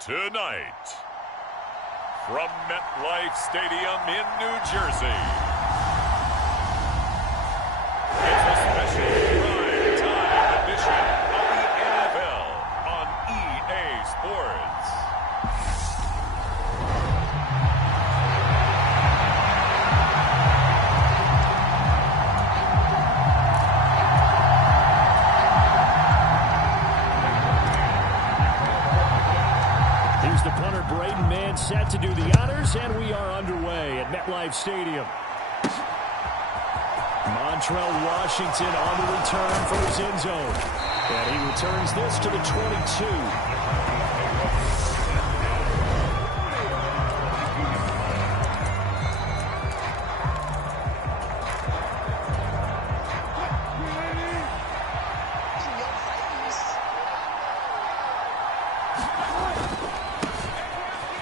Tonight, from MetLife Stadium in New Jersey, it's a special prime-time edition of the NFL on EA Sports. Here's the punter, Braden Mann, set to do the honors, and we are underway at MetLife Stadium. Montrell Washington on the return for his end zone. And he returns this to the 22.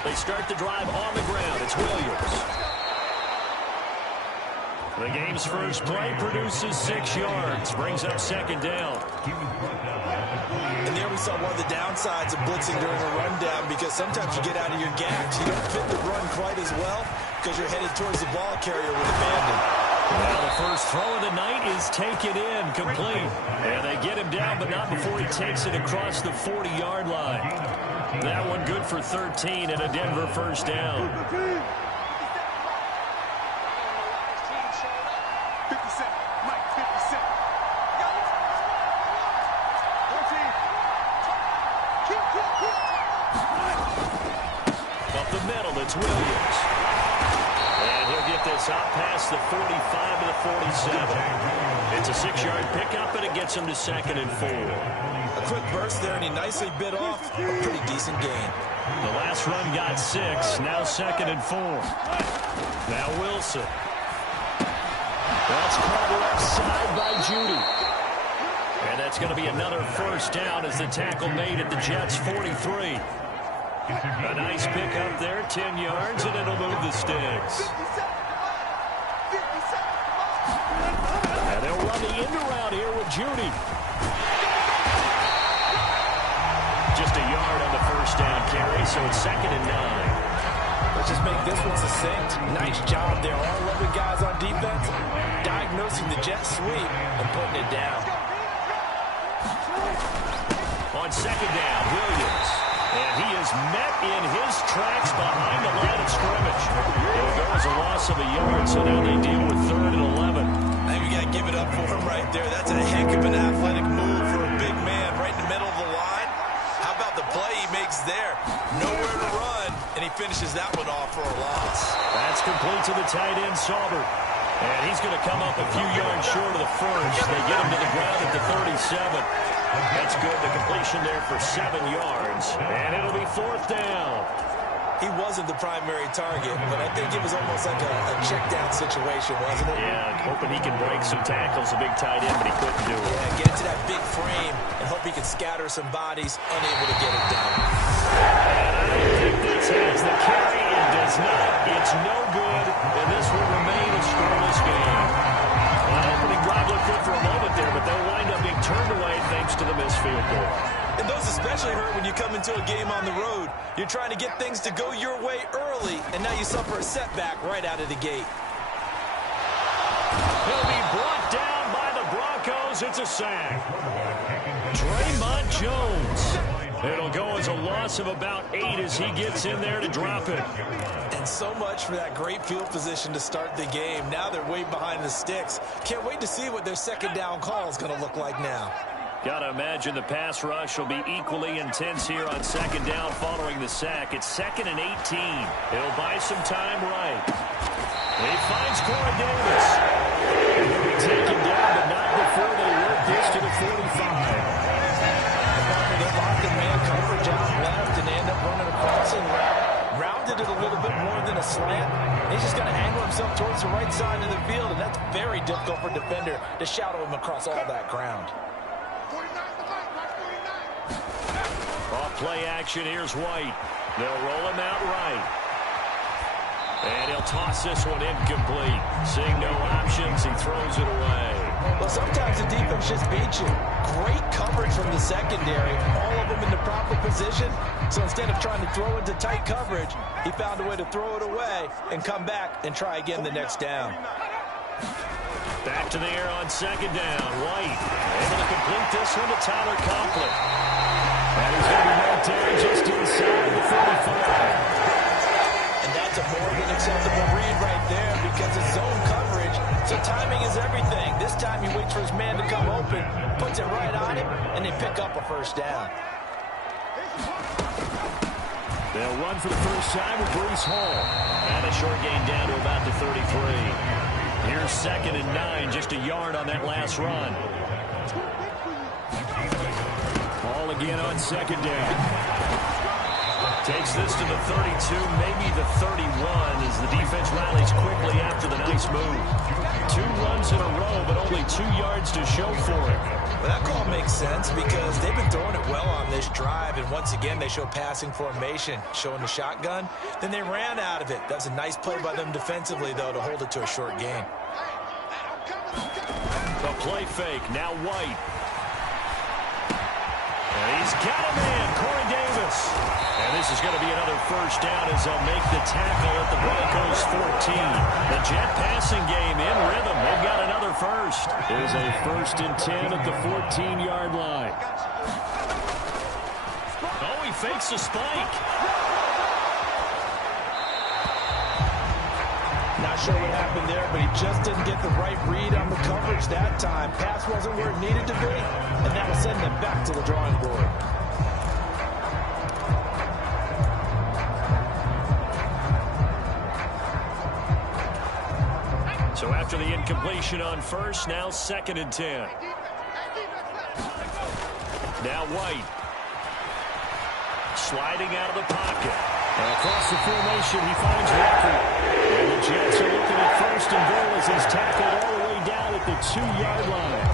They start the drive on the ground. It's Williams. The game's first play produces 6 yards. Brings up second down. And there we saw one of the downsides of blitzing during a rundown, because sometimes you get out of your gaps. You don't fit the run quite as well because you're headed towards the ball carrier with abandon. Now the first throw of the night is taken in, complete. And they get him down, but not before he takes it across the 40-yard line. That one good for 13 and a Denver first down. Up the middle, it's Williams. And he'll get this out past the 45 to the 47. It's a 6-yard pickup, and it gets him to 2nd and 4. A quick burst there, and he nicely bit off a pretty decent gain. The last run got 6. Now 2nd and 4. Now Wilson. That's caught left side by Judy. And that's going to be another first down as the tackle made at the Jets' 43. A nice pickup there, 10 yards, and it'll move the sticks. And they'll run the end around here with Judy. Just a yard on the first down carry, so it's 2nd and 9. Let's just make this one succinct. Nice job there. All 11 guys on defense diagnosing the jet sweep and putting it down. On 2nd down, Williams. And he is met in his tracks behind the line of scrimmage. It'll go as a loss of a yard, so now they deal with 3rd and 11. I think we got to give it up for him right there. That's a heck of an athletic move for a big man right in the middle of the line. How about the play he makes there? Nowhere to run, and he finishes that one off for a loss. That's complete to the tight end, Sauber. And he's going to come up a few yards short of the first. They get him to the ground at the 37. That's good. The completion there for 7 yards. And it'll be 4th down. He wasn't the primary target, but I think it was almost like a check down situation, wasn't it? Yeah, hoping he can break some tackles, a big tight end, but he couldn't do it. Yeah, get into that big frame and hope he can scatter some bodies, unable to get it done. And I think this has the carry. It does not. It's no good, and this will remain a scoreless game. Well, opening drive looked good for a moment there, but they'll wind up being turned away thanks to the missed field goal. And those especially hurt when you come into a game on the road. You're trying to get things to go your way early, and now you suffer a setback right out of the gate. He'll be brought down by the Broncos. It's a sack. Draymond Jones. It'll go as a loss of about 8 as he gets in there to drop it. And so much for that great field position to start the game. Now they're way behind the sticks. Can't wait to see what their 2nd down call is going to look like now. Got to imagine the pass rush will be equally intense here on 2nd down following the sack. It's 2nd and 18. It'll buy some time right. He finds Corey Davis. He'll be taken down, but not before they work this to the 45. They're locked in man coverage out left, and they end up running a crossing route. Rounded it a little bit more than a slant. He's just going to angle himself towards the right side of the field, and that's very difficult for a defender to shadow him across all that ground. Off play action, here's White. They'll roll him out right. And he'll toss this one incomplete. Seeing no options, he throws it away. Well, sometimes the defense just beats you. Great coverage from the secondary. All of them in the proper position. So instead of trying to throw into tight coverage, he found a way to throw it away and come back and try again the next down. Back to the air on second down. White able to complete this one to Tyler Conklin. And he's going to be right there just inside the 35. And that's a more than acceptable read right there because it's zone coverage. So timing is everything. This time he waits for his man to come open, puts it right on him, and they pick up a first down. They'll run for the first time with Breece Hall. And a short gain down to about the 33. Here's 2nd and 9, just a yard on that last run. Hall again on second down. Takes this to the 32, maybe the 31, as the defense rallies quickly after the nice move. 2 runs in a row, but only 2 yards to show for it. Well, that call makes sense because they've been throwing it well on this drive, and once again they show passing formation, showing the shotgun. Then they ran out of it. That's a nice play by them defensively, though, to hold it to a short gain. The play fake, now White. And he's got a man, Corey Davis. And this is going to be another first down as they'll make the tackle at the Broncos 14. The Jet passing game in rhythm. They've got another first. There's a 1st and 10 at the 14-yard line. Oh, he fakes a spike. Not sure what happened there, but he just didn't get the right read on the coverage that time. Pass wasn't where it needed to be, and that will send them back to the drawing board. So after the incompletion on first, now 2nd and 10. Now White. Sliding out of the pocket. And across the formation, he finds Walker. And the Jets are looking at 1st and goal as he's tackled all the way down at the 2-yard line.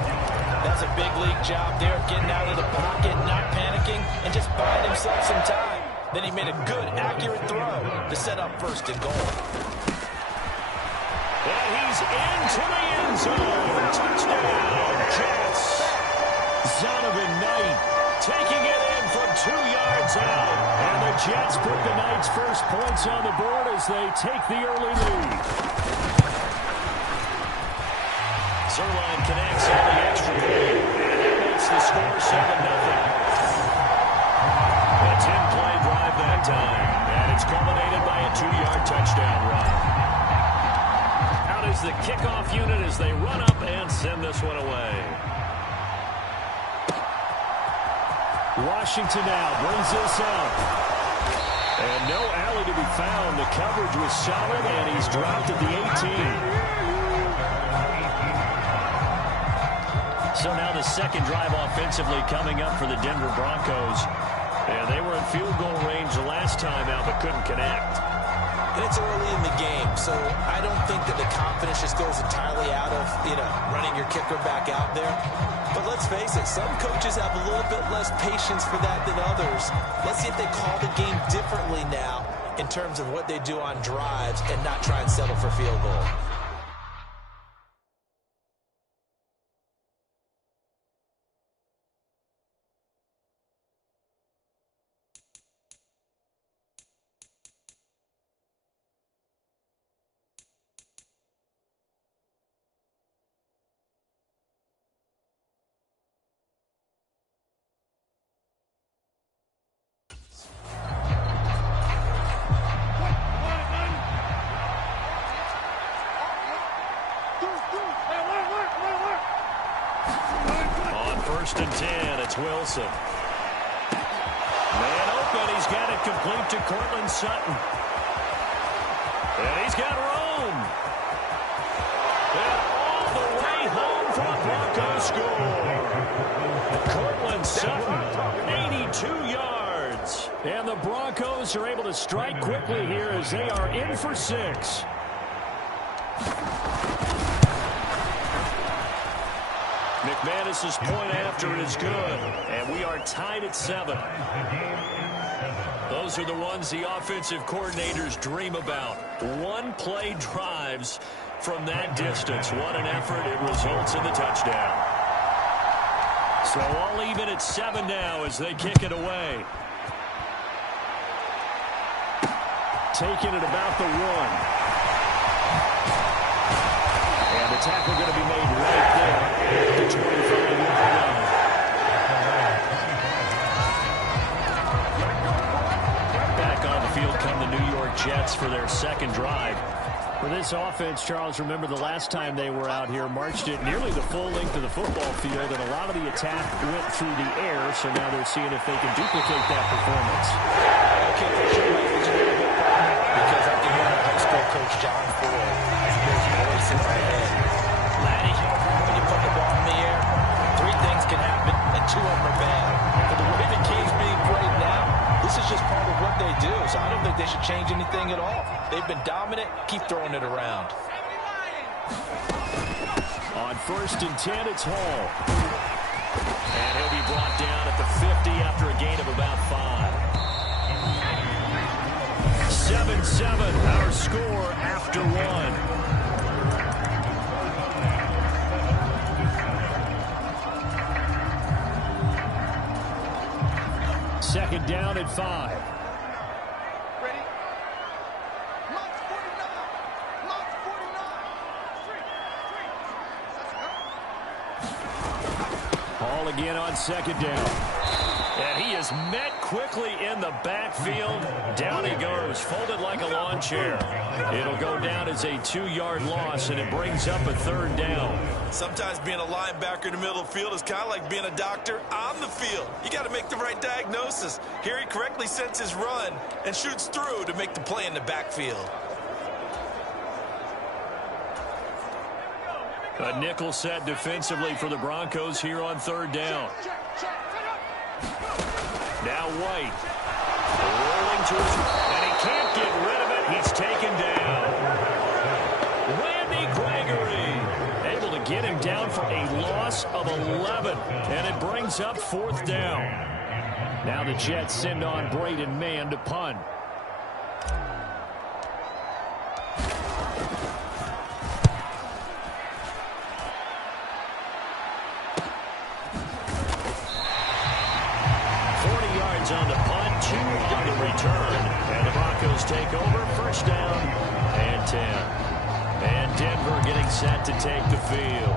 That's a big league job there, getting out of the pocket, not panicking, and just buying himself some time. Then he made a good, accurate throw to set up 1st and goal. And he's into the end zone. Touchdown, Jets. Zonovan Knight taking it in from 2 yards out. And the Jets put the Knights' first points on the board as they take the early lead. Zerline connects on the extra point. And that makes the score 7-0. A 10-play drive that time. And it's culminated by a 2-yard touchdown run. Out is the kickoff unit as they run up and send this one away. Washington now brings this up. And no alley to be found. The coverage was solid, and he's dropped at the 18. So now the 2nd drive offensively coming up for the Denver Broncos. And they were in field goal range the last time out, but couldn't connect. And it's early in the game, so I don't think that the confidence just goes entirely out of, running your kicker back out there. But let's face it, some coaches have a little bit less patience for that than others. Let's see if they call the game differently now in terms of what they do on drives and not try and settle for field goal. On 1st and 10, it's Wilson. Man open, he's got it complete to Cortland Sutton. And he's got Rome. And all the way home for the Broncos score. Cortland Sutton, 82 yards. And the Broncos are able to strike quickly here as they are in for 6. McManus's point after is good, and we are tied at 7. The those are the ones the offensive coordinators dream about. One-play drives from that distance. What an effort. It results in the touchdown. So all even at 7 now as they kick it away. Taking it about the 1. And the tackle going to be made right there at the 25-yard line. Back on the field come the New York Jets for their second drive. For this offense, Charles, remember the last time they were out here, marched it nearly the full length of the football field, and a lot of the attack went through the air, so now they're seeing if they can duplicate that performance. Okay, for sure, Mike, it's a little bit problem because I can hear my high school coach, John Ford, his voice in my head. Laddie, when you put the ball in the air, 3 things can happen, and 2 of them are bad. For the way the game's being played now, this is just part of what they do, so I don't think they should change anything at all. They've been dominant. Keep throwing it around. On 1st and 10, it's Hall. And he'll be brought down at the 50 after a gain of about 5. 7-7, our score after 1. Second down at 5. Ready? March 49. March 49. Hall again on second down. And he is met quickly in the backfield. Down he goes, folded like a lawn chair. It'll go down as a 2-yard loss, and it brings up a 3rd down. Sometimes being a linebacker in the middle of the field is kind of like being a doctor on the field. You got to make the right diagnosis. Here he correctly sets his run and shoots through to make the play in the backfield. A nickel set defensively for the Broncos here on 3rd down. Now White. Rolling to his... And he can't get rid of it. He's taken down. Randy Gregory. Able to get him down for a loss of 11. And it brings up 4th down. Now the Jets send on Braden Mann to punt. On the punt, 2 on the return, and the Broncos take over. 1st down and 10. And Denver getting set to take the field.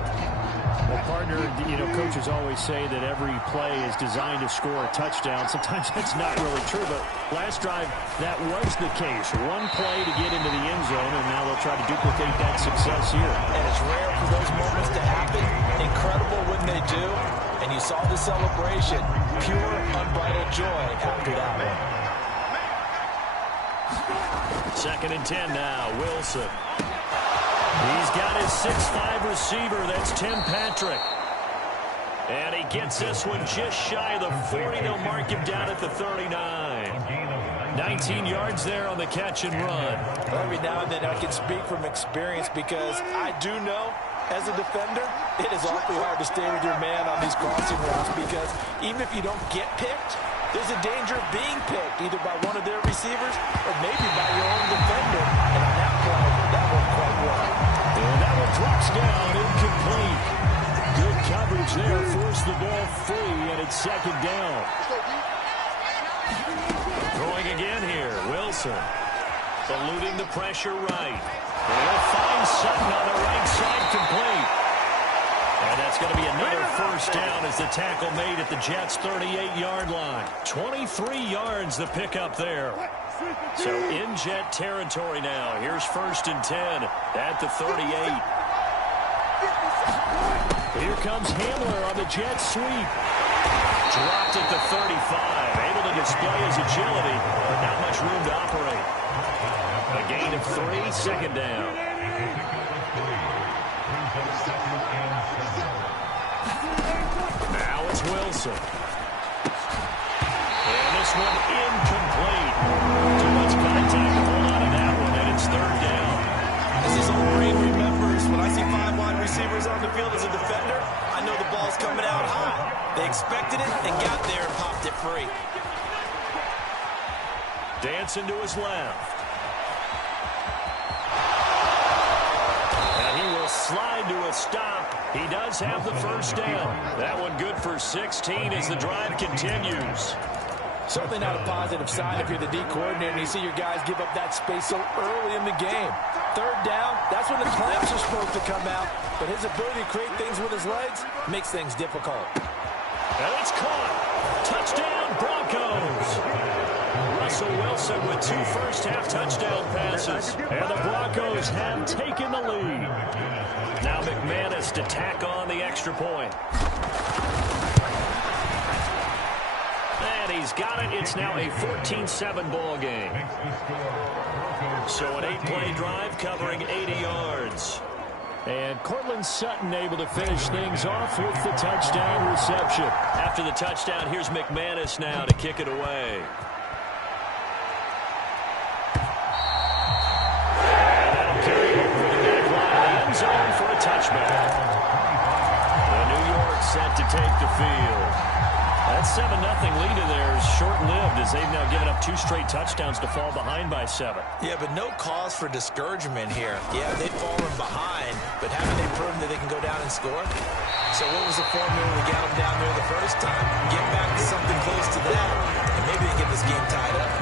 Well, partner, coaches always say that every play is designed to score a touchdown. Sometimes that's not really true, but last drive, that was the case. 1 play to get into the end zone, and now they'll try to duplicate that success here. And it's rare for those moments to happen. Incredible when they do. And you saw the celebration. Pure, unbridled joy after that one. 2nd and 10 now. Wilson. He's got his 6'5" receiver. That's Tim Patrick. And he gets this one just shy of the 40. They'll mark him down at the 39. 19 yards there on the catch and run. Every now and then I can speak from experience because I do know as a defender, it is awfully hard to stay with your man on these crossing routes because even if you don't get picked, there's a danger of being picked either by one of their receivers or maybe by your own defender. And on that play, that worked quite well. And that one drops down, incomplete. Good coverage there, forced the ball free, and it's 2nd down. Throwing again here, Wilson. Eluding the pressure right. They'll find Sutton on the right side, complete. And that's going to be another 1st down as the tackle made at the Jets' 38-yard line. 23 yards the pickup there. So in Jet territory now. Here's 1st and 10 at the 38. Here comes Hamler on the Jet sweep. Dropped at the 35. Able to display his agility, but not much room to operate. A gain of 3, 2nd down. Now it's Wilson. And this one incomplete. Too much contact to hold on to that one, and it's 3rd down. As his old brain remembers, when I see 5 wide receivers on the field as a defender, I know the ball's coming out high. They expected it and got there and popped it free. Dancing to his left. And he will slide to a stop. He does have the first down. That one good for 16 as the drive continues. Certainly not a positive sign if you're the D coordinator and you see your guys give up that space so early in the game. Third down, that's when the clamps are supposed to come out. But his ability to create things with his legs makes things difficult. And it's caught. Touchdown, Broncos. Russell Wilson with 2 first-half touchdown passes. And the Broncos have taken the lead. Now McManus to tack on the extra point. And he's got it. It's now a 14-7 ball game. So an 8-play drive covering 80 yards. And Cortland Sutton able to finish things off with the touchdown reception. After the touchdown, here's McManus now to kick it away. And that'll carry over the back line of the end zone for a touchback. The New York set to take the field. That 7-0 lead in there is short-lived as they've now given up 2 straight touchdowns to fall behind by 7. Yeah, but no cause for discouragement here. Yeah, they've fallen behind, but haven't they proven that they can go down and score? So what was the formula to get them down there the first time? Get back to something close to that, and maybe they get this game tied up.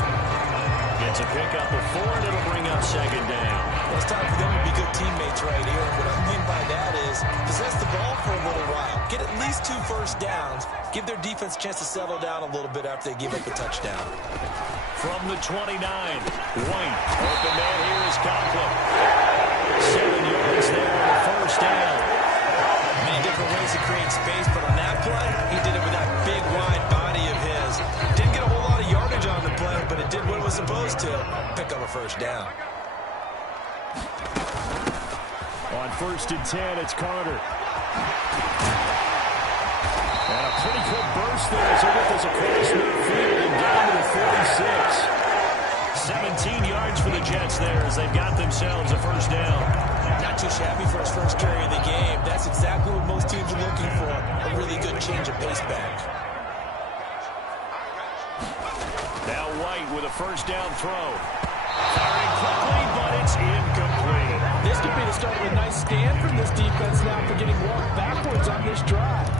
Gets a pickup of 4, and it'll bring up 2nd down. Well, it's time for them to be good teammates right here. What I mean by that is possess the ball for a little while. Get at least 2 first downs. Give their defense a chance to settle down a little bit after they give up a touchdown. From the 29, White. Open man here is Conklin. 7 yards there on the first down. Many different ways to create space, but on that play, he did it with that big, wide body of his. Didn't get a whole lot of yardage on the play, but it did what it was supposed to. Pick up a first down. On 1st and 10, it's Carter. And a pretty quick burst there as he gets this across midfield and down to the 46. 17 yards for the Jets there as they've got themselves a first down. Not too shabby for his first carry of the game. That's exactly what most teams are looking for. A really good change of pace back. Now White with a first down throw. Firing quickly, but it's incomplete. This could be the start of a nice stand from this defense now for getting walked backwards on this drive.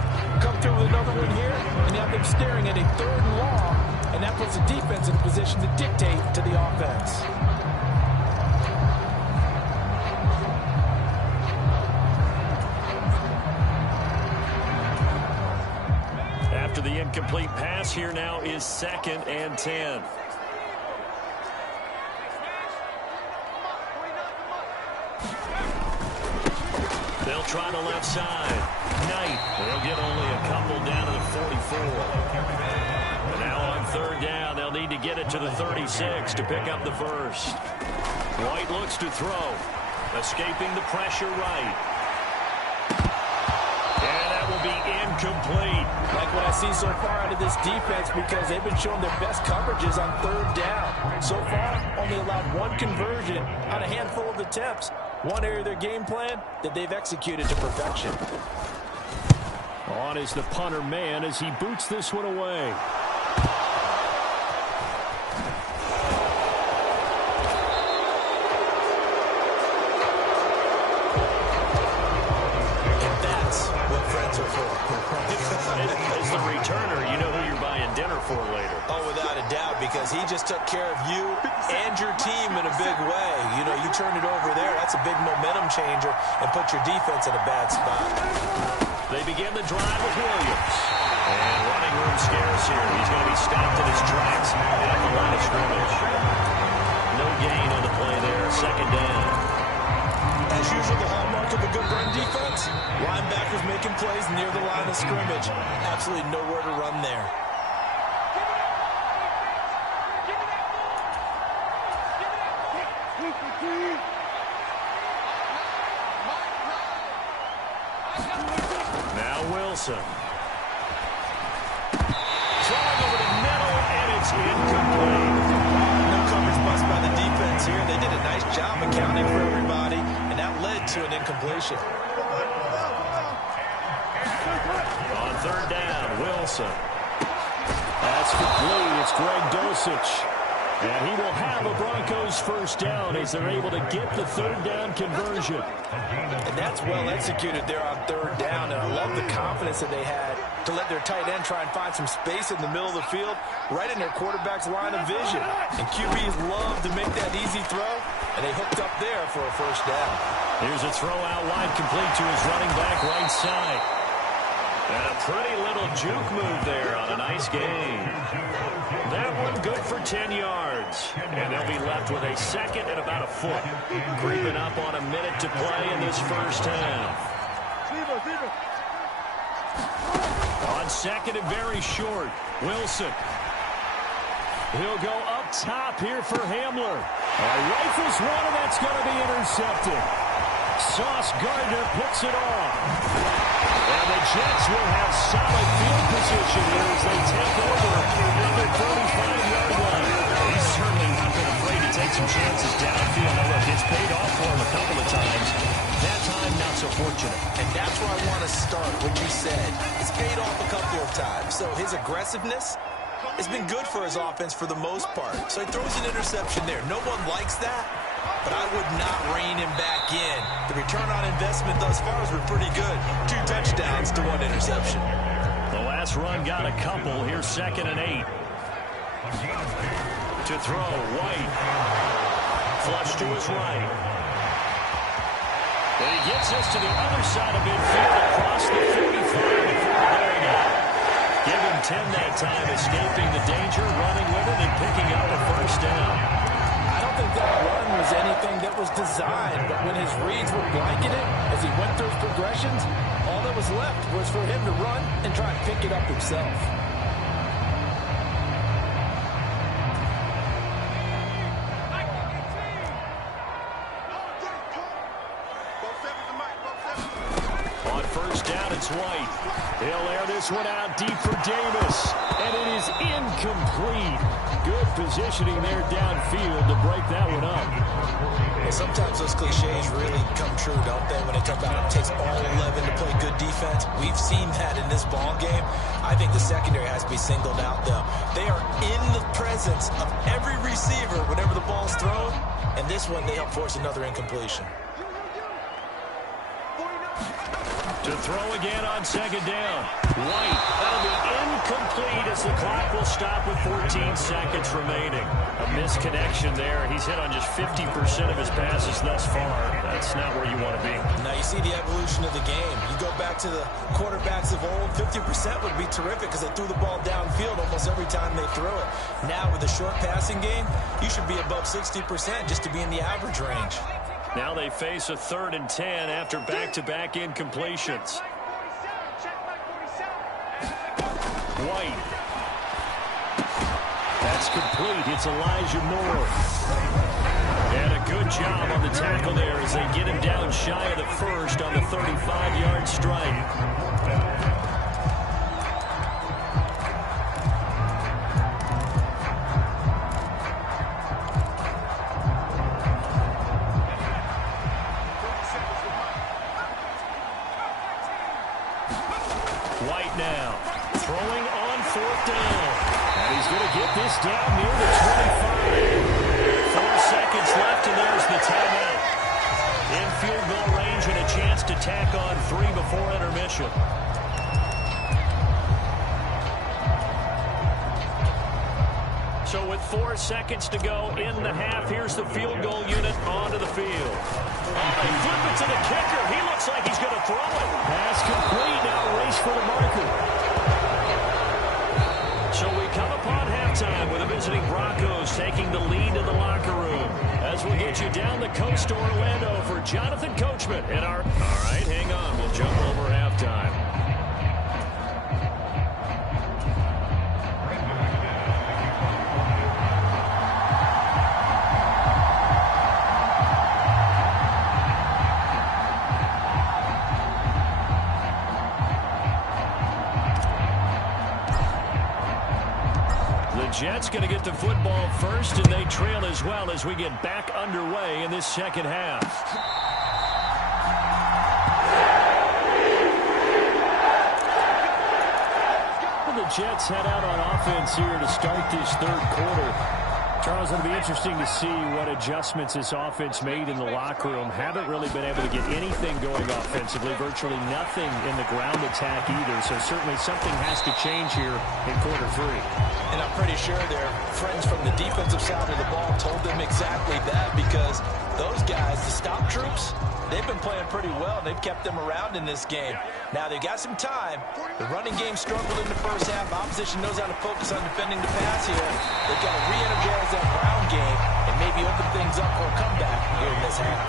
Come through with another one here, and now they're staring at a 3rd and long, and that puts the defense in a position to dictate to the offense. After the incomplete pass, here now is 2nd and 10. They'll try the left side. Knight. They'll get only a couple down to the 44. And now on 3rd down, they'll need to get it to the 36 to pick up the first. White looks to throw. Escaping the pressure right. And that will be incomplete. Like what I see so far out of this defense because they've been showing their best coverages on 3rd down. So far, only allowed 1 conversion on a handful of attempts. One area of their game plan that they've executed to perfection. On is the punter man as he boots this one away. And that's what friends are for. As the returner, you know who you're buying dinner for later. Oh, without a doubt, because he just took care of you and your team in a big way. You know, you turn it over there, that's a big momentum changer and put your defense in a bad spot. They begin the drive with Williams. And running room scarce here. He's going to be stopped in his tracks at the line of scrimmage. No gain on the play there. 2nd down. As usual, the hallmark of a good run defense, linebackers making plays near the line of scrimmage. Absolutely nowhere to run there. Now Wilson. Throwing over the middle, and it's incomplete. No coverage bust by the defense here. They did a nice job accounting for everybody, and that led to an incompletion. On 3rd down, Wilson. That's complete. It's Greg Dulcich. And he will have a Broncos first down as they're able to get the third down conversion. And that's well executed there on third down. And I love the confidence that they had to let their tight end try and find some space in the middle of the field, right in their quarterback's line of vision. And QBs love to make that easy throw, and they hooked up there for a first down. Here's a throw out wide, complete to his running back right side. And a pretty little juke move there on a nice gain. That one good for 10 yards. And they'll be left with a second and about a foot. Creeping up on a minute to play in this first half. On second and very short, Wilson. He'll go up top here for Hamler. Rifles one, and that's going to be intercepted. Sauce Gardner picks it off. And the Jets will have solid field position here as they take over at the 35-yard line. He's certainly not been afraid to take some chances downfield. Now, look, it's paid off for him a couple of times. That time, not so fortunate. And that's where I want to start, what you said. It's paid off a couple of times. So his aggressiveness has been good for his offense for the most part. So he throws an interception there. No one likes that, but I would not rein him back in. The return on investment thus far has been pretty good. 2 touchdowns to 1 interception. The last run got a couple. Here's 2nd and 8. To throw, White. Flush to his right. And he gets us to the other side of midfield across the 45 before going out. Give him 10 that time, escaping the danger, running with it, and picking up a first down. I don't think that run was anything that was designed, but when his reads were blanketed as he went through his progressions, all that was left was for him to run and try and pick it up himself. On first down, it's White. He'll air this one out deep for Davis, and it is incomplete. Good positioning there downfield to break that one up. Well, sometimes those cliches really come true, don't they, when they talk about it takes all 11 to play good defense. We've seen that in this ball game. I think the secondary has to be singled out, though. They are in the presence of every receiver whenever the ball's thrown, and this one they help force another incompletion. To throw again on 2nd down. White, that'll be incomplete as the clock will stop with 14 seconds remaining. A misconnection there. He's hit on just 50% of his passes thus far. That's not where you want to be. Now you see the evolution of the game. You go back to the quarterbacks of old, 50% would be terrific because they threw the ball downfield almost every time they threw it. Now with the short passing game, you should be above 60% just to be in the average range. Now they face a 3rd and 10 after back-to-back incompletions. White. That's complete. It's Elijah Moore. And a good job on the tackle there as they get him down shy of the first on the 35-yard strike. White now, throwing on 4th down. And he's going to get this down near the 25. 4 seconds left, and there's the timeout. In field goal range and a chance to tack on 3 before intermission. So with 4 seconds to go in the half, here's the field goal unit onto the field. Oh, they flip it to the kicker. He looks like he's going to throw it. Pass complete. Now race for the marker. So we come upon halftime with the visiting Broncos taking the lead in the locker room. As we get you down the coast to Orlando for Jonathan Coachman and our... All right, hang on. We'll jump over halftime. Jets going to get the football first, and they trail as well as we get back underway in this second half. Well, the Jets head out on offense here to start this third quarter. Charles, it'll be interesting to see what adjustments this offense made in the locker room. Haven't really been able to get anything going offensively, virtually nothing in the ground attack either. So certainly something has to change here in quarter 3. And I'm pretty sure their friends from the defensive side of the ball told them exactly that, because those guys, the stop troops, they've been playing pretty well. They've kept them around in this game. Now they've got some time. The running game struggled in the first half. Opposition knows how to focus on defending the pass here. They've got to re-energize that ground game and maybe open things up for a comeback here in this half.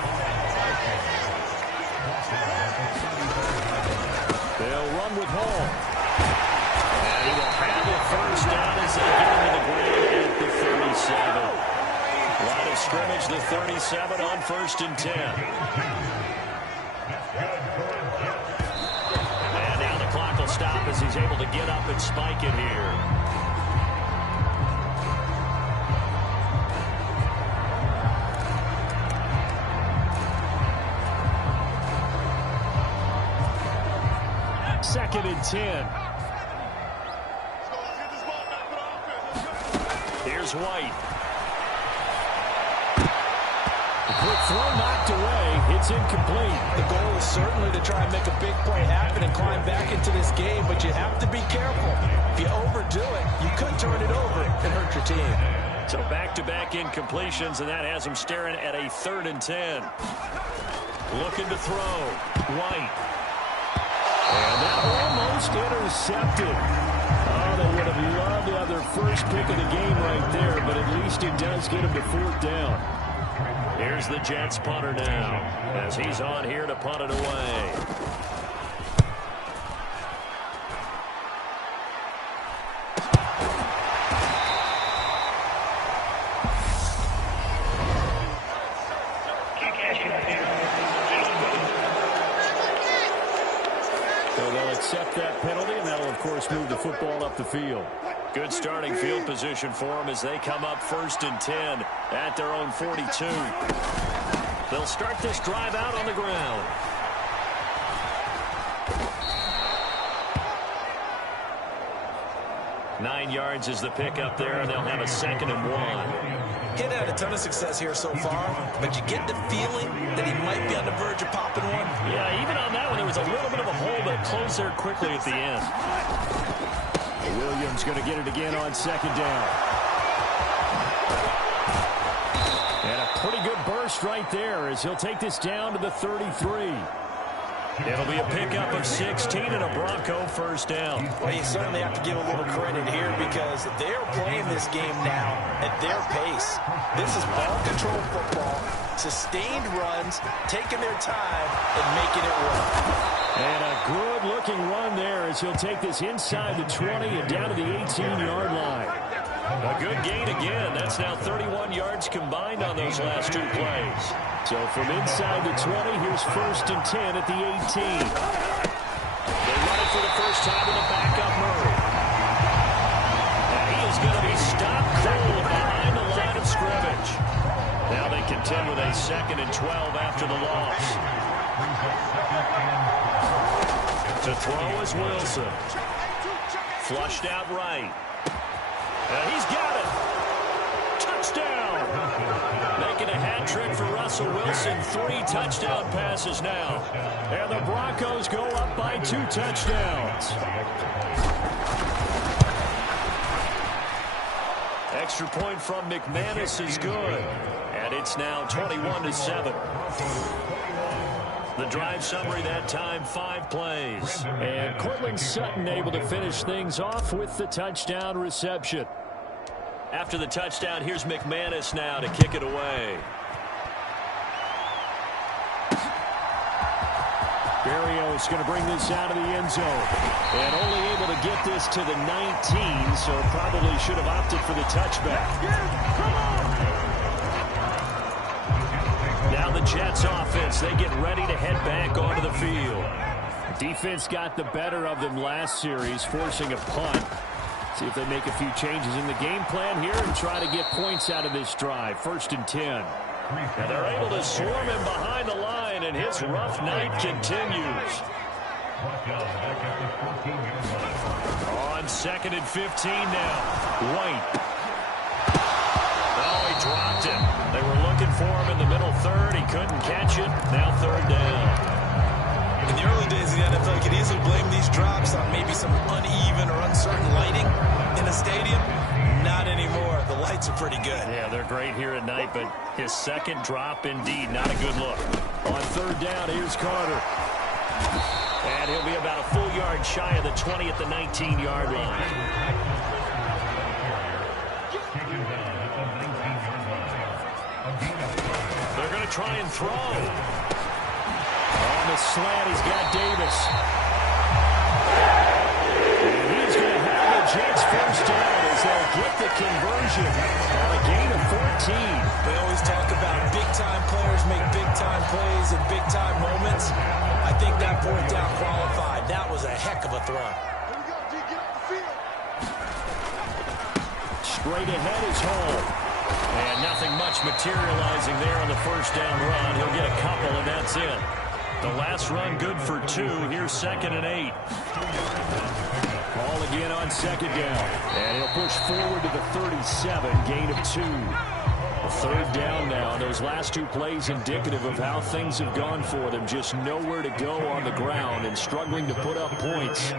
They'll run with Hall. And he will have it first down as they get into the ground at the 37. Line of scrimmage, the 37 on 1st and 10. And now the clock will stop as he's able to get up and spike it here. Second and 10. Here's White. Quick throw knocked away. It's incomplete. The goal is certainly to try and make a big play happen and climb back into this game, but you have to be careful. If you overdo it, you could turn it over and hurt your team. So back-to-back incompletions, and that has him staring at a 3rd and 10. Looking to throw. White. And that almost intercepted. Oh, they would have loved to have their first pick of the game right there, but at least it does get them to 4th down. Here's the Jets punter now, as he's on here to punt it away. So they'll accept that penalty, and that'll, of course, move the football up the field. Good starting field position for them as they come up 1st and 10 at their own 42. They'll start this drive out on the ground. Nine yards is the pickup there, and they'll have a 2nd and 1. He'd had a ton of success here so far, but you get the feeling that he might be on the verge of popping one. Yeah, even on that one, there was a little bit of a hole, but it closed there quickly at the end. Williams going to get it again on 2nd down. And a pretty good burst right there as he'll take this down to the 33. It'll be a pickup of 16 and a Bronco 1st down. Well, you certainly have to give a little credit here because they're playing this game now at their pace. This is ball control football, sustained runs, taking their time, and making it work. And a good-looking run there as he'll take this inside the 20 and down to the 18-yard line. A good gain again. That's now 31 yards combined on those last 2 plays. So from inside the 20, here's 1st and 10 at the 18. They run it for the first time with a backup Murray. And he is going to be stopped cold behind the line of scrimmage. Now they contend with a 2nd and 12 after the loss. To throw is Wilson. Flushed out right. And he's got it. Touchdown. Making a hat trick for Russell Wilson. 3 touchdown passes now. And the Broncos go up by 2 touchdowns. Extra point from McManus is good. And it's now 21-7. The drive summary that time, 5 plays. And Cortland Sutton able to finish things off with the touchdown reception. After the touchdown, here's McManus now to kick it away. Berrios going to bring this out of the end zone. And only able to get this to the 19, so probably should have opted for the touchback. Now the Jets offense, they get ready to head back onto the field. Defense got the better of them last series, forcing a punt. See if they make a few changes in the game plan here and try to get points out of this drive. 1st and 10. And they're able to swarm him behind the line, and his rough night continues. On 2nd and 15 now. White. Oh, dropped him. They were looking for him in the middle third. He couldn't catch it. Now third down. In the early days of the NFL, you could easily blame these drops on maybe some uneven or uncertain lighting in a stadium. Not anymore. The lights are pretty good. Yeah, they're great here at night, but his second drop, indeed, not a good look. On third down, here's Carter. And he'll be about a full yard shy of the 20 at the 19-yard line. They're going to try and throw. On the slant, he's got Davis. And he's going to have the Jets first down as they'll get the conversion on a gain of 14. They always talk about big-time players make big-time plays in big-time moments. I think that fourth down qualified. That was a heck of a throw. Here we go, G. Get off the field. Straight ahead is Hall. And nothing much materializing there on the first down run. He'll get a couple, and that's it. The last run good for 2. Here's 2nd and 8. Ball again on 2nd down. And he'll push forward to the 37, gain of 2. A third down now, and those last 2 plays indicative of how things have gone for them. Just nowhere to go on the ground and struggling to put up points.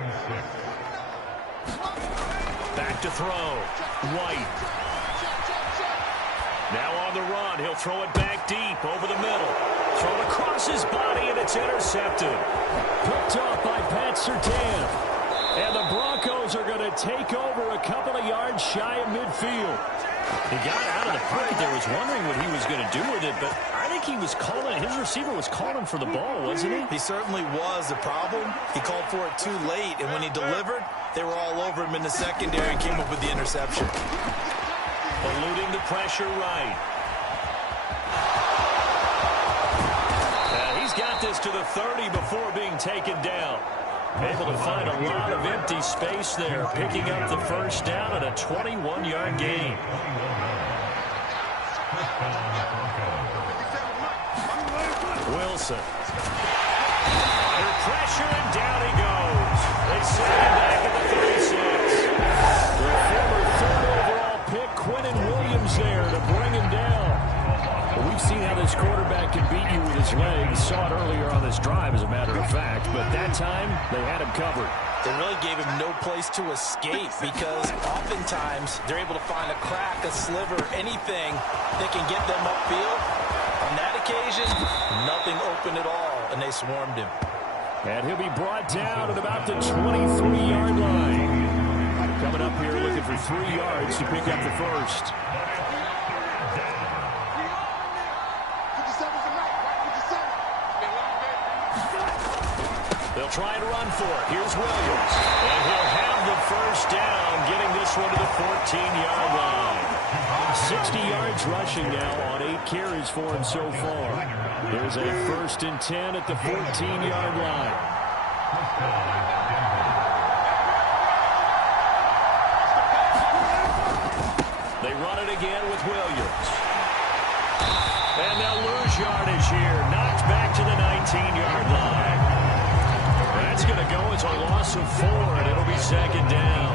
Back to throw. White. Now on the run. He'll throw it back deep over the middle. Thrown across his body, and it's intercepted. Picked off by Pat Surtain. And the Broncos are going to take over a couple of yards shy of midfield. He got out of the pocket there, was wondering what he was going to do with it, but I think he was calling, his receiver was calling for the ball, wasn't he? He certainly was. The problem, he called for it too late, and when he delivered, they were all over him in the secondary and came up with the interception. Eluding the pressure right. He's got this to the 30 before being taken down. Able to find a lot of empty space there, picking up the first down at a 21-yard gain. Wilson. Under pressure, and down he goes. They set him back at the 36. The former third overall pick, Quentin Williams, there to bring him down. Well, we've seen how this quarterback can beat you with his legs. Saw it earlier on this drive, as a matter of fact. But that time, they had him covered. They really gave him no place to escape because oftentimes they're able to find a crack, a sliver, anything that can get them upfield. On that occasion, nothing open at all, and they swarmed him. And he'll be brought down at about the 23-yard line. Coming up here looking for 3 yards to pick up the first. They'll try and run for it. Here's Williams. And he'll have the first down, getting this one to the 14-yard line. 60 yards rushing now on 8 carries for him so far. There's a 1st and 10 at the 14-yard line. They run it again with Williams. And they'll lose yardage here. Knocked back to the 19-yard line. That's going to go as a loss of 4, and it'll be 2nd down.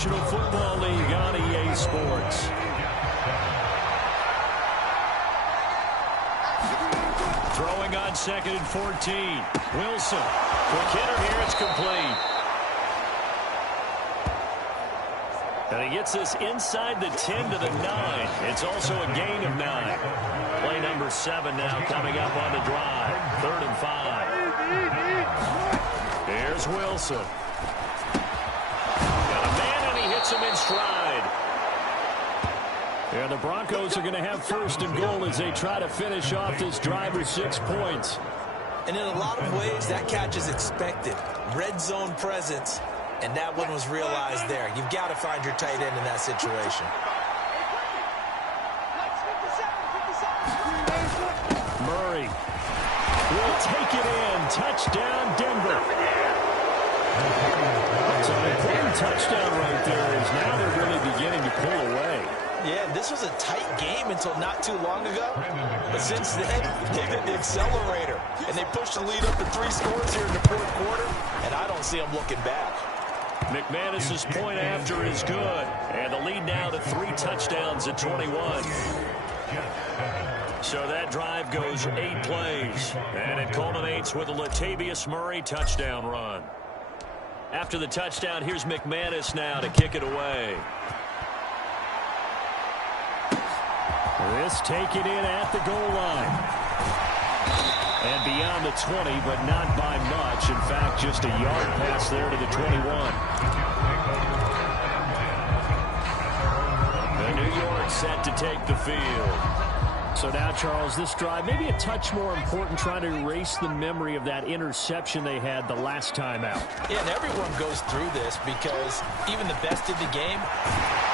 National Football League on EA Sports. Throwing on 2nd and 14. Wilson. Quick hitter here. It's complete. And he gets this inside the 10 to the 9. It's also a gain of 9. Play number 7 now coming up on the drive. 3rd and 5. Here's Wilson. Got a man, and he hits him in stride. And the Broncos are going to have 1st and goal as they try to finish off this drive with 6 points. And in a lot of ways, that catch is expected. Red zone presence, and that one was realized there. You've got to find your tight end in that situation. Murray will take it in. Touchdown, Denver. So an important touchdown right there is now they're really beginning to pull away. Yeah, this was a tight game until not too long ago. But since then, they did the accelerator. And they pushed the lead up to 3 scores here in the 4th quarter. And I don't see them looking back. McManus's point after is good. And the lead now to 3 touchdowns at 21. So that drive goes 8 plays. And it culminates with a Latavius Murray touchdown run. After the touchdown, here's McManus now to kick it away. This taken in at the goal line. And beyond the 20, but not by much. In fact, just a yard pass there to the 21. The New York set to take the field. So now, Charles, this drive maybe a touch more important, trying to erase the memory of that interception they had the last time out. Yeah, and everyone goes through this because even the best in the game,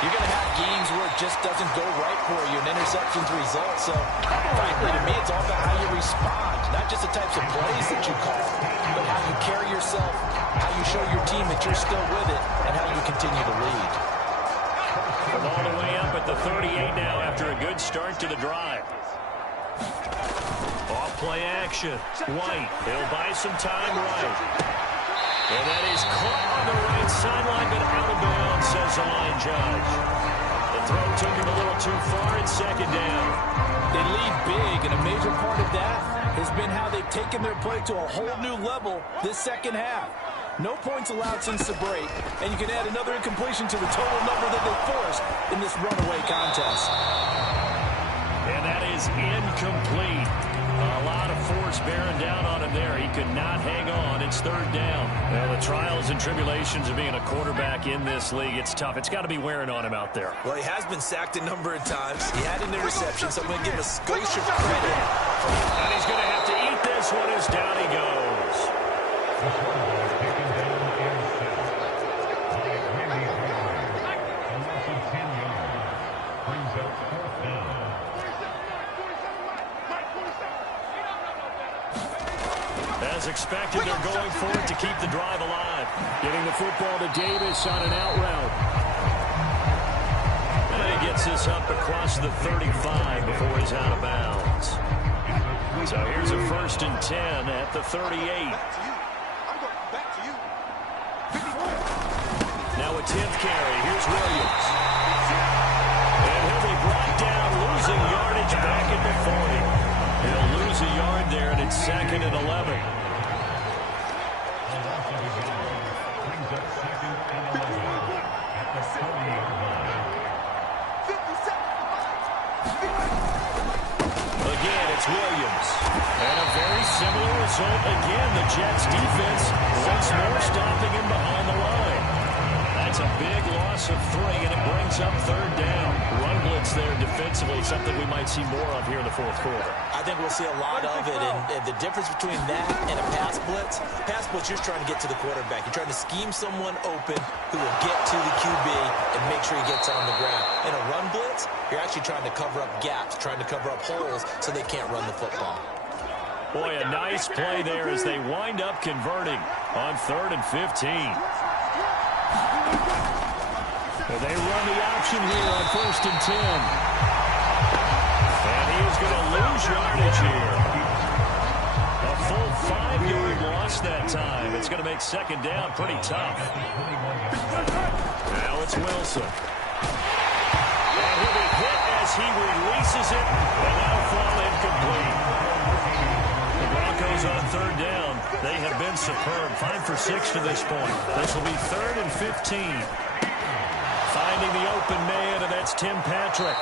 you're going to have games where it just doesn't go right for you, and interceptions result. So, frankly, to me, it's all about how you respond, not just the types of plays that you call, but how you carry yourself, how you show your team that you're still with it, and how you continue to lead. From all the way up at the 38 now after a good start to the drive. Off play action. White. He'll buy some time right. And that is caught on the right sideline, but out of bounds, says the line judge. The throw took him a little too far at 2nd down. They lead big, and a major part of that has been how they've taken their play to a whole new level this 2nd half. No points allowed since the break, and you can add another incompletion to the total number that they forced in this runaway contest. And that is incomplete. A lot of force bearing down on him there. He could not hang on. It's 3rd down. Well, the trials and tribulations of being a quarterback in this league, it's tough. It's got to be wearing on him out there. Well, he has been sacked a number of times. He had an interception, so I'm going to give him a skosh of credit. And he's going to have to eat this one as down he goes. As expected, they're going for it to keep the drive alive. Getting the football to Davis on an out route. And he gets this up across the 35 before he's out of bounds. So here's a 1st and 10 at the 38. Now a 10th carry. Here's Williams. And he'll be brought down, losing yardage back at the 40. He'll lose a yard there, and it's 2nd and 11. Again, it's Williams. And a very similar result. Again, the Jets defense once more stopping him behind the line. That's a big loss of 3, and it brings up 3rd down. Run blitz there defensively, something we might see more of here in the 4th quarter. I think we'll see a lot of it, and the difference between that and a pass blitz, you're trying to get to the quarterback. You're trying to scheme someone open who will get to the QB and make sure he gets on the ground. In a run blitz, you're actually trying to cover up gaps, trying to cover up holes so they can't run the football. Boy, a nice play there as they wind up converting on 3rd and 15. And they run the option here on 1st and 10. And he is going to lose yardage here. A full 5-yard loss that time. It's going to make second down pretty tough. Now it's Wilson. And he'll be hit as he releases it, and that'll fall incomplete. The Broncos on third down. They have been superb. 5 for 6 to this point. This will be 3rd and 15. Finding the open man, and that's Tim Patrick.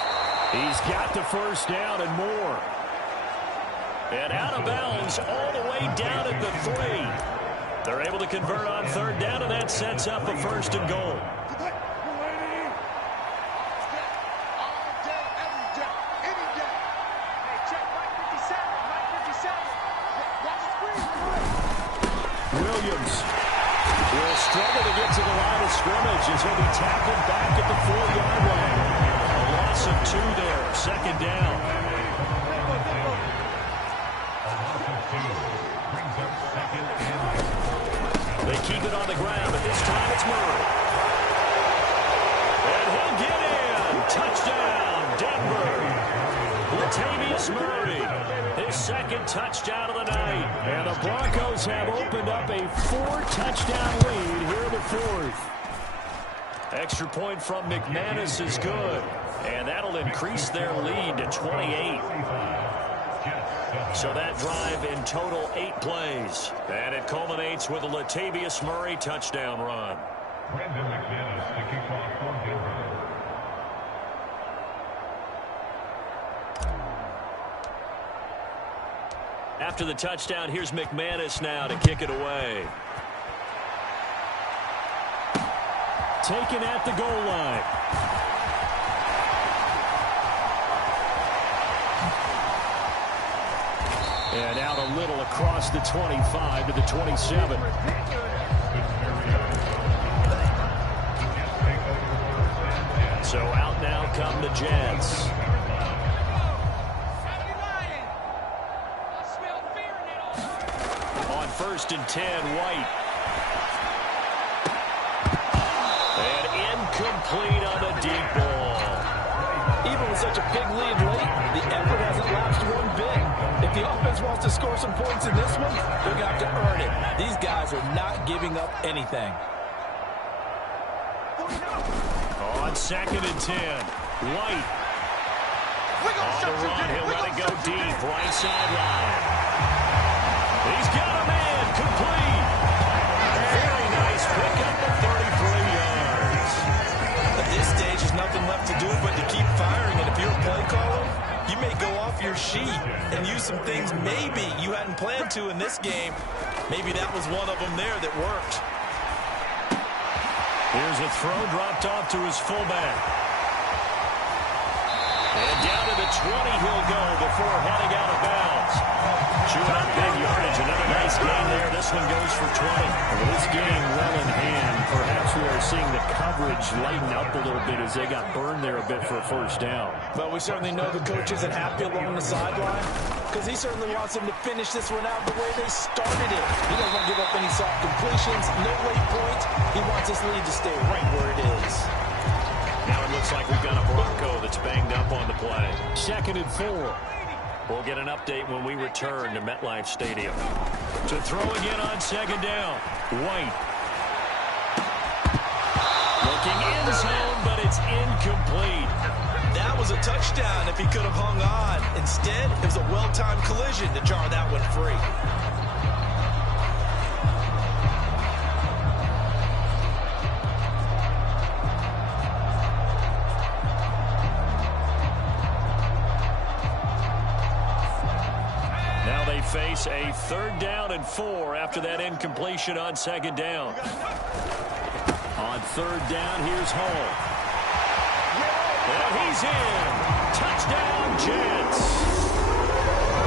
He's got the first down and more. And out of bounds all the way down at the 3. They're able to convert on third down, and that sets up a 1st and goal. Williams will struggle to get to the line of scrimmage as he'll be tackled back at the 4-yard line. A loss of 2 there, second down. They keep it on the ground, but this time it's Murray. And he'll get in. Touchdown, Denver. Latavius Murray, his 2nd touchdown of the night. And the Broncos have opened up a 4-touchdown lead here in the 4th. Extra point from McManus is good. And that'll increase their lead to 28. So that drive in total 8 plays. And it culminates with a Latavius Murray touchdown run. Brandon McManus to kick off for Denver. After the touchdown, here's McManus now to kick it away. Taken at the goal line. And out a little across the 25 to the 27. So out now come the Jets. On 1st and 10, White. And incomplete on the deep ball. Even with such a big lead late, the effort hasn't lapsed one bit. If the offense wants to score some points in this one, they're going to have to earn it. These guys are not giving up anything. On 2nd and 10, White. On the run, he'll let it go deep, right sideline. He's got a man, complete. Very nice pickup of 33 yards. At this stage, there's nothing left to do but to keep firing. And if you're a play caller, you may go off your sheet and use some things maybe you hadn't planned to in this game. Maybe that was one of them there that worked. Here's a throw dropped off to his fullback. And down to the 20 he'll go before heading out of bounds. Chewing up big yardage. Another nice gain there. This one goes for 20. Well, this game well in hand. Perhaps we are seeing the coverage lighten up a little bit as they got burned there a bit for a 1st down. But we certainly know the coach isn't happy along the sideline because he certainly wants them to finish this one out the way they started it. He doesn't want to give up any soft completions, no late points. He wants this lead to stay right where it is. Now it looks like we've got a Bronco that's banged up on the play. 2nd and 4. We'll get an update when we return to MetLife Stadium. To throw again on 2nd down, White. Looking in zone, but it's incomplete. That was a touchdown if he could have hung on. Instead, it was a well-timed collision to jar that one free. Face a 3rd down and 4 after that incompletion on 2nd down. On 3rd down, here's Hall. And he's in. Touchdown, Jets.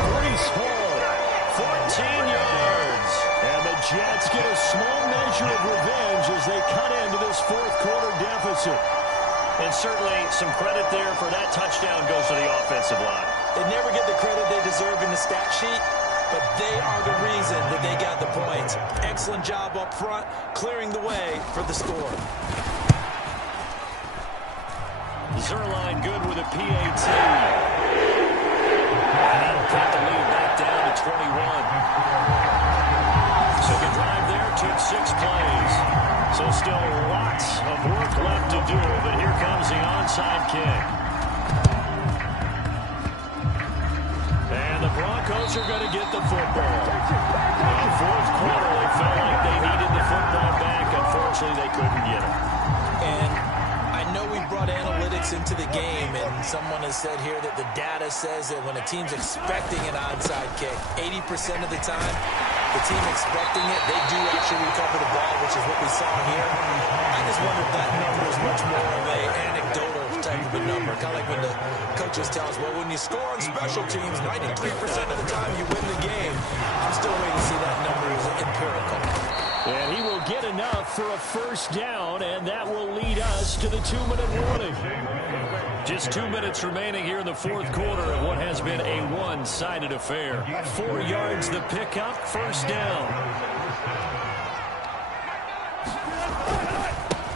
Breece Hall, 14 yards. and the Jets get a small measure of revenge as they cut into this 4th quarter deficit. And certainly some credit there for that touchdown goes to the offensive line. They never get the credit they deserve in the stat sheet, but they are the reason that they got the points. Excellent job up front, clearing the way for the score. Zerline good with a PAT. And that'll cut the lead back down to Second drive there took 6 plays. So still lots of work left to do, but here comes the onside kick. And the Broncos are going to get the football. In the fourth quarter, they felt like they needed the football back. Unfortunately, they couldn't get it. And I know we brought analytics into the game, and someone has said here that the data says that when a team's expecting an onside kick, 80% of the time, the team expecting it, they do actually recover the ball, which is what we saw here. I just wonder if that number is much more of an anecdotal type of a number. Kind of like when the coaches tell us, well, when you score on special teams, 93% of the time you win the game. I'm still waiting to see that number is empirical. And he will get enough for a first down, and that will lead us to the 2-minute warning. Just 2 minutes remaining here in the fourth quarter of what has been a one-sided affair. 4 yards the pickup, first down.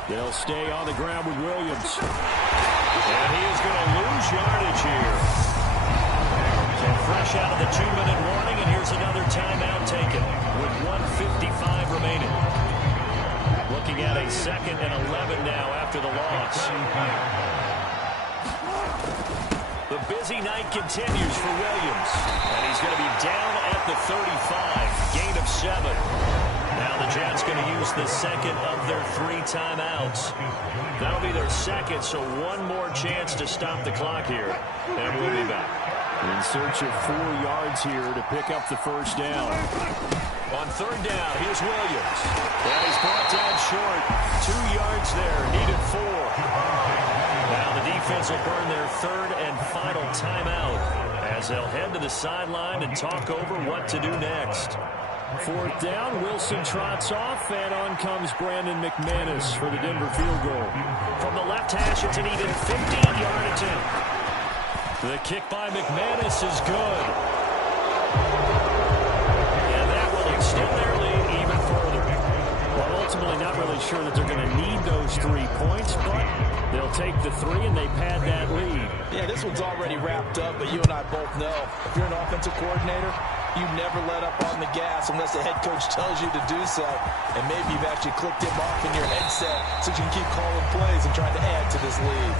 They'll stay on the ground with Williams. And he is going to lose yardage here. So fresh out of the 2-minute warning, and here's another timeout taken with 1:55 remaining. Looking at a 2nd and 11 now after the loss. The busy night continues for Williams. And he's going to be down at the 35. Gain of 7. Now the Jets going to use the second of their 3 timeouts. That'll be their second, so one more chance to stop the clock here. And we'll be back. In search of 4 yards here to pick up the first down. On third down, here's Williams. And he's brought down short. 2 yards there, needed 4. Now the defense will burn their third and final timeout as they'll head to the sideline and talk over what to do next. Fourth down, Wilson trots off, and on comes Brandon McManus for the Denver field goal. From the left hash, it's an even 15-yard attempt. The kick by McManus is good. And that will extend their lead even further. Well, ultimately not really sure that they're going to need those 3 points, but they'll take the 3 and they pad that lead. Yeah, this one's already wrapped up, but you and I both know if you're an offensive coordinator, you never let up on the gas unless the head coach tells you to do so. And maybe you've actually clicked him off in your headset so you can keep calling plays and trying to add to this lead.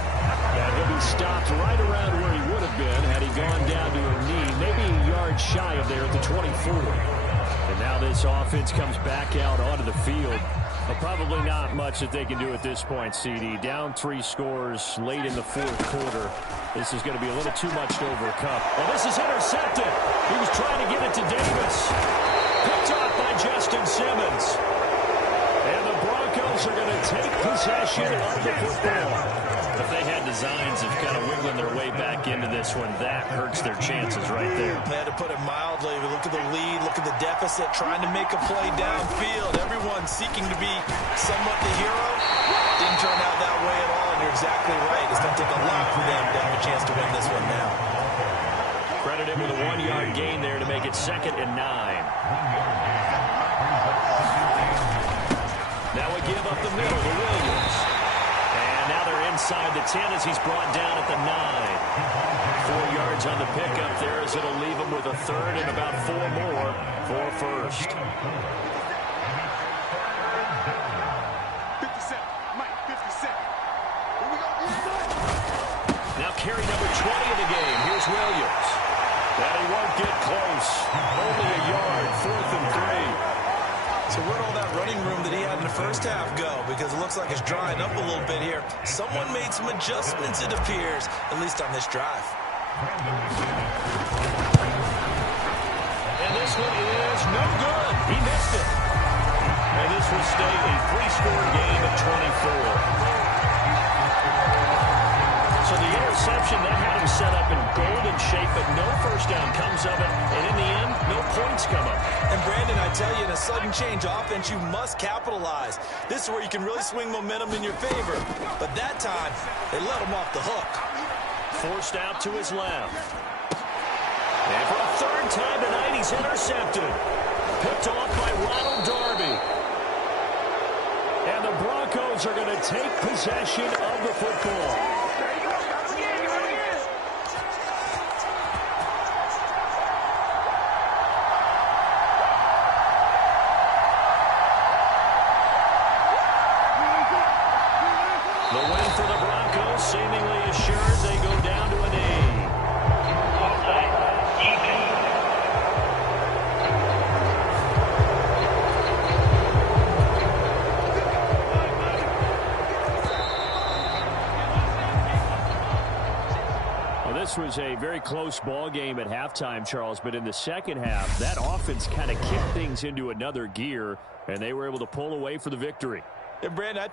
And he'll be stopped right around where he would have been had he gone down to a knee, maybe a yard shy of there at the 24. And now this offense comes back out onto the field. Well, probably not much that they can do at this point, CD. Down 3 scores late in the fourth quarter. This is going to be a little too much to overcome. Well, this is intercepted. He was trying to get it to Davis. Picked off by Justin Simmons. And the Broncos are going to take possession of the football. If they had designs of kind of wiggling their way back into this one, that hurts their chances right there. To put it mildly, we look at the lead, look at the deficit, trying to make a play downfield. Everyone seeking to be somewhat the hero. Didn't turn out that way at all, and you're exactly right. It's going to take a lot for them to have a chance to win this one now. Credit him with a 1-yard gain there to make it 2nd and 9. Now we give up the middle to Williams. And now they're inside the 10 as he's brought down at the 9. 4 yards on the pickup there as it'll leave him with a 3rd and about 4 more for first. 57. Mike, 57. Here we go. Now carry number 20 of the game. Here's Williams. And he won't get close. Only a yard, 4th and 3. So where'd all that running room that he had in the first half go? Because it looks like it's drying up a little bit here. Someone made some adjustments, it appears, at least on this drive. And this one is no good. He missed it. And this will stay a 3-score game at 24. So the interception, that had him set up in golden shape, but no first down comes of it. And in the end, no points come up. And Brandon, I tell you, in a sudden change offense, you must capitalize. This is where you can really swing momentum in your favor. But that time, they let him off the hook. Forced out to his left. And for a 3rd time tonight, he's intercepted. Picked off by Ronald Darby. And the Broncos are going to take possession of the football. Well, this was a very close ball game at halftime, Charles, but in the second half, that offense kind of kicked things into another gear, and they were able to pull away for the victory. And Brandon,